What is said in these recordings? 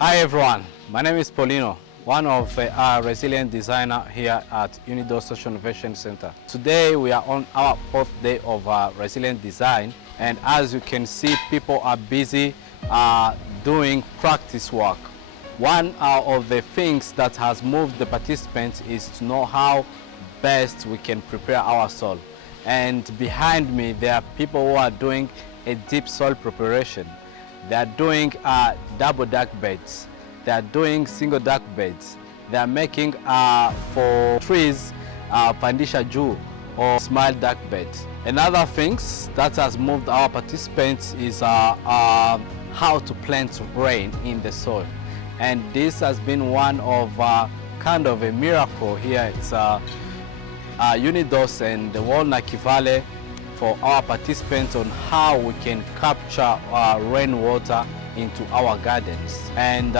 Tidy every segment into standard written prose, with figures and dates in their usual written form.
Hi everyone, my name is Paulino, one of our resilient designer here at Unidos Social Innovation Center. Today we are on our 4th day of resilient design, and as you can see, people are busy doing practice work. One of the things that has moved the participants is to know how best we can prepare our soil. And behind me there are people who are doing a deep soil preparation. They are doing double duck beds. They are doing single duck beds. They are making for trees pandisha juu or small duck beds. Another things that has moved our participants is how to plant rain in the soil. And this has been one of kind of a miracle here at Unidos and the whole Nakivale for our participants on how we can capture rainwater into our gardens. And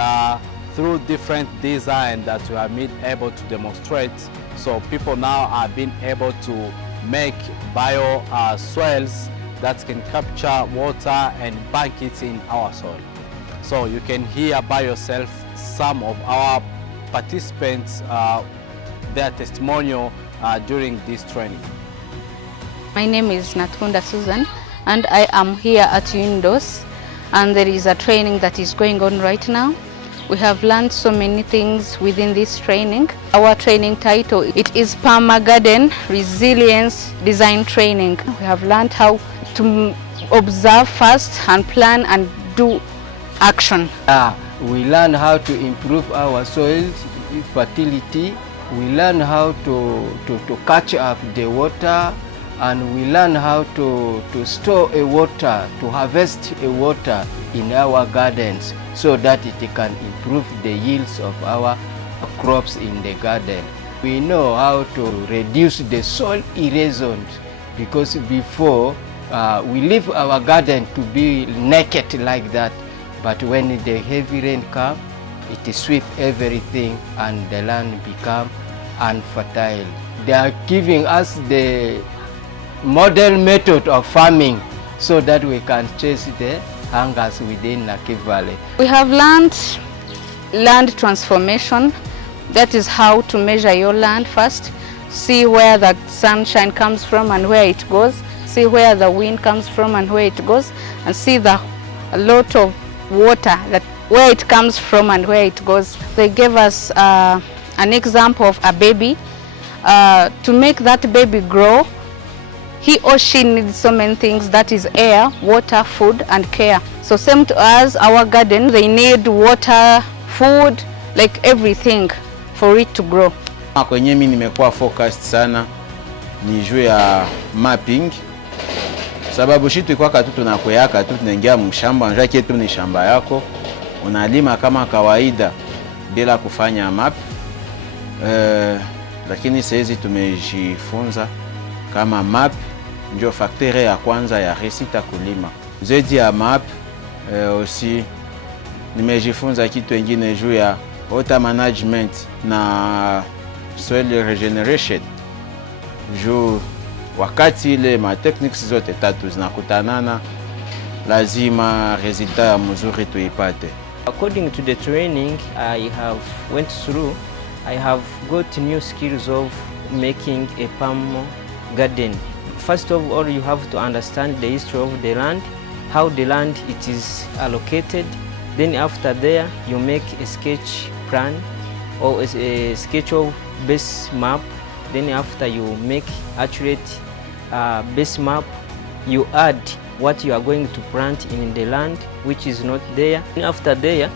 through different design that we have been able to demonstrate, so people now are being able to make bio soils that can capture water and bank it in our soil. So you can hear by yourself some of our participants, their testimonial during this training. My name is Nakivale Susan, and I am here at Unidos, and there is a training that is going on right now. We have learned so many things within this training. Our training title, it is Permagarden Resilience Design Training. We have learned how to observe first and plan and do action. We learn how to improve our soil fertility. We learn how to catch up the water, and we learn how to store a water, to harvest a water in our gardens so that it can improve the yields of our crops in the garden. We know how to reduce the soil erosion, because before we leave our garden to be naked like that, but when the heavy rain comes, it sweeps everything and the land becomes unfertile. They are giving us the model method of farming so that we can chase the hungers within Nakivale. We have learned land transformation. That is how to measure your land first, see where the sunshine comes from and where it goes, see where the wind comes from and where it goes, and see a lot of water, that where it comes from and where it goes. They gave us an example of a baby. To make that baby grow, he or she needs so many things, that is air, water, food and care. So same to us, our garden, they need water, food, like everything for it to grow. Kwenye mimi nimekuwa focused sana ni juu ya mapping, sababu shitu kwa katu tunakweyaka tu tunaingia mshamba, njaki tu ni shamba yako, unalima kama kawaida bila kufanya map. Lakini saizi tumejifunza kama map ndio faktere ya kwanza ya resita kulima. Zaidi ya map aussi nimejifunza kitu kingine juu ya water management na soil regeneration. Juu wakati ile ma techniques zote tatu zinakutanana, lazima resulta ya mzuri tuipate. According to the training I have went through, I have got new skills of making a palm garden. First of all, you have to understand the history of the land, how the land it is allocated. Then after there, you make a sketch plan or a sketch of base map. Then after you make accurate base map, you add what you are going to plant in the land which is not there. And after there,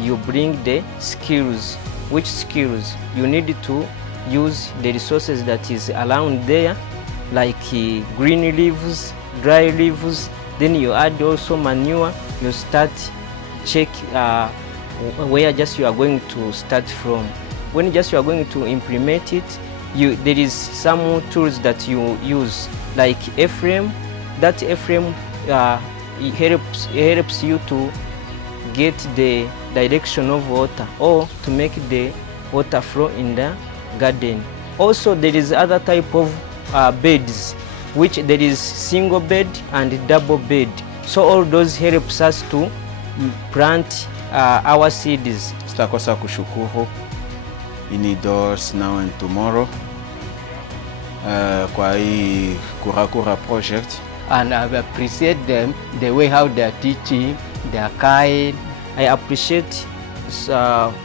you bring the skills. Which skills? You need to use the resources that is around there, like green leaves, dry leaves. Then you add also manure. You start check where just you are going to start from. When just you are going to implement it, there is some tools that you use, like A-frame. That A-frame helps you to get the direction of water or to make the water flow in the garden. Also there is other type of beds, which there is single bed and double bed. So all those helps us to plant our seeds. Sitakosa kushukuru Unidos Now and Tomorrow kwa hii Kurakura project. And I appreciate them, the way how they are teaching, they are kind. I appreciate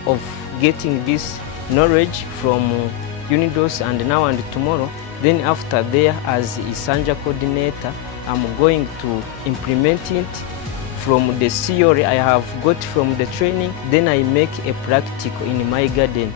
of getting this knowledge from Unidos and Now and Tomorrow. Then after there, as Isanja coordinator, I'm going to implement it from the theory I have got from the training. Then I make a practical in my garden.